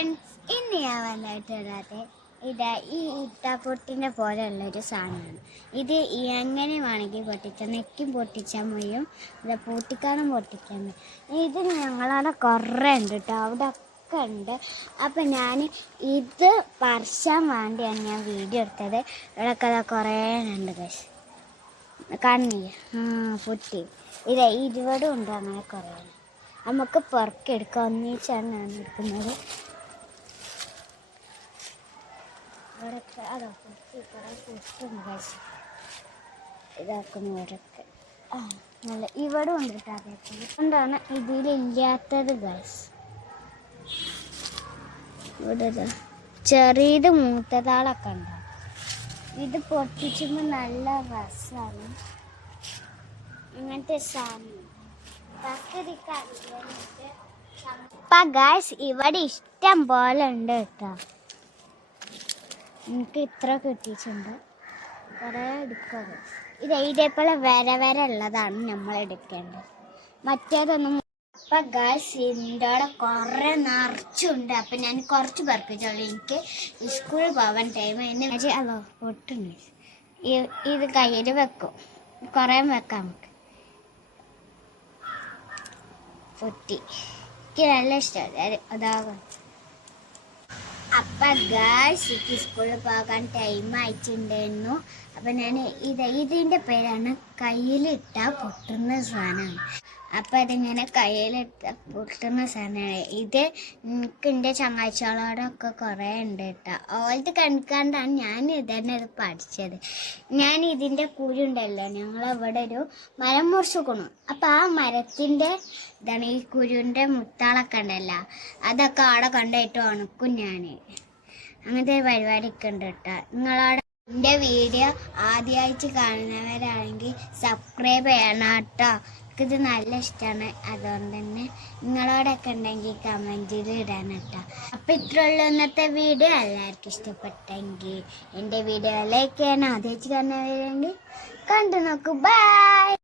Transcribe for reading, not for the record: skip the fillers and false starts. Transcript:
Friends, ഇന്ന് ഞാൻ വന്നിട്ടുള്ളത് ഈ ഇട്ടാപ്പൊട്ടിനെ പോലെയുള്ളൊരു സാധനമാണ്. ഇത് എങ്ങനെ വേണമെങ്കിൽ പൊട്ടിച്ചാൽ നെക്കും പൊട്ടിച്ചാൽ മതിയും, ഇത് പൂട്ടിക്കാനും പൊട്ടിക്കാൻ മതി. ഇത് ഞങ്ങളവിടെ കുറേ ഉണ്ട് കേട്ടോ, അവിടെ ഒക്കെ ഉണ്ട്. അപ്പം ഞാൻ ഇത് പറിച്ചാൻ വേണ്ടിയാണ് ഞാൻ വീഡിയോ എടുത്തത്. ഇവിടെയൊക്കെ കുറേ ഉണ്ട് ഗൈസ്, കാണുന്നില്ല? പൊട്ടി ഇത് 20 ഉണ്ട്. അങ്ങനെ കുറേ നമുക്ക് പുറക്കെടുക്കാം. ഒന്നിച്ചാണ് ഞാൻ എടുക്കുന്നത്. ഇവിടെയൊക്കെ അതാ പൊട്ടി കുറേ പൊട്ടുണ്ട് ഗൈസ്. ഇതാക്കുന്നവരൊക്കെ നല്ല ഇവിടെ ഉണ്ട് കേട്ടോ. അതേപോലെ അതുകൊണ്ടാണ് ഇതിലില്ലാത്തത് ഗൈസ്. ഇവിടെ ചെറിയത് മൂത്തതാളൊക്കെ ഉണ്ടാവും. ഇത് പൊട്ടിച്ചുമ്പോൾ നല്ല രസമാണ്. അങ്ങനത്തെ സാധനം ഗൈസ് ഇവിടെ ഇഷ്ടം പോലെ ഉണ്ട് കേട്ടോ. എനിക്ക് ഇത്ര കിട്ടിയിട്ടുണ്ട്. കുറേ എടുക്കുക. ഇത് ഇതേപോലെ വര ഉള്ളതാണ് നമ്മൾ എടുക്കേണ്ടത്, മറ്റേതൊന്നും. അപ്പം ഗൈസ് ഇതിൻ്റെ അവിടെ കുറേ നിറച്ചുണ്ട്. അപ്പം ഞാൻ കുറച്ച് പെറുക്കിച്ചോളൂ, എനിക്ക് സ്കൂളിൽ പോകാൻ ടൈം. അതോ പൊട്ടുണ്ട്. ഇത് കയ്യിൽ വെക്കും, കുറേ വെക്കാം നമുക്ക്. പൊട്ടി എനിക്ക് നല്ല ഇഷ്ടമാണ് അതാകും. അപ്പം ഗൈസ് എനിക്ക് സ്കൂളിൽ പോകാൻ ടൈം ആയിട്ടുണ്ടായിരുന്നു. അപ്പം ഞാൻ ഇതിൻ്റെ പേരാണ് കയ്യിലിട്ട പൊട്ടുന്ന സാധനമാണ്. അപ്പം അതിങ്ങനെ കയ്യിലിട്ട പൊട്ടുന്ന സാധനമാണ്. ഇത് എനിക്ക് എൻ്റെ ചങ്ങാഴ്ചകളോടൊക്കെ കുറേ ഉണ്ട് കേട്ടോ. ഓൾത് കണ്ടുകൊണ്ടാണ് ഞാൻ ഇതന്നെ ഇത് പഠിച്ചത്. ഞാൻ ഇതിൻ്റെ കുരുണ്ടല്ലോ, ഞങ്ങളവിടെ ഒരു മരം മുറിച്ചുകൊണു. അപ്പം ആ മരത്തിൻ്റെ ഇതാണ് ഈ കുരുവിൻ്റെ മുത്താളൊക്കെ ഉണ്ടല്ലോ, അതൊക്കെ അവിടെ കണ്ടിട്ട് ഉണക്കും ഞാൻ. അങ്ങനത്തെ പരിപാടിയൊക്കെ ഉണ്ട് കേട്ടോ. നിങ്ങളവിടെ എൻ്റെ വീഡിയോ ആദ്യമായിട്ട് കാണുന്നവരാണെങ്കിൽ സബ്സ്ക്രൈബ് ചെയ്യണം കേട്ടോ. ഇത് നല്ല ഇഷ്ടമാണ്. അതുകൊണ്ട് തന്നെ നിങ്ങളോടൊക്കെ ഉണ്ടെങ്കിൽ കമൻറ്റിൽ ഇടാൻ കേട്ടോ. അപ്പം ഇത്രയുള്ള ഇന്നത്തെ വീഡിയോ. എല്ലാവർക്കും ഇഷ്ടപ്പെട്ടെങ്കിൽ എൻ്റെ വീഡിയോ ലൈക്ക് ചെയ്യണം. ആദ്യമായിട്ട് കാണുന്നവരെങ്കിൽ കണ്ടു നോക്കൂ. ബൈ.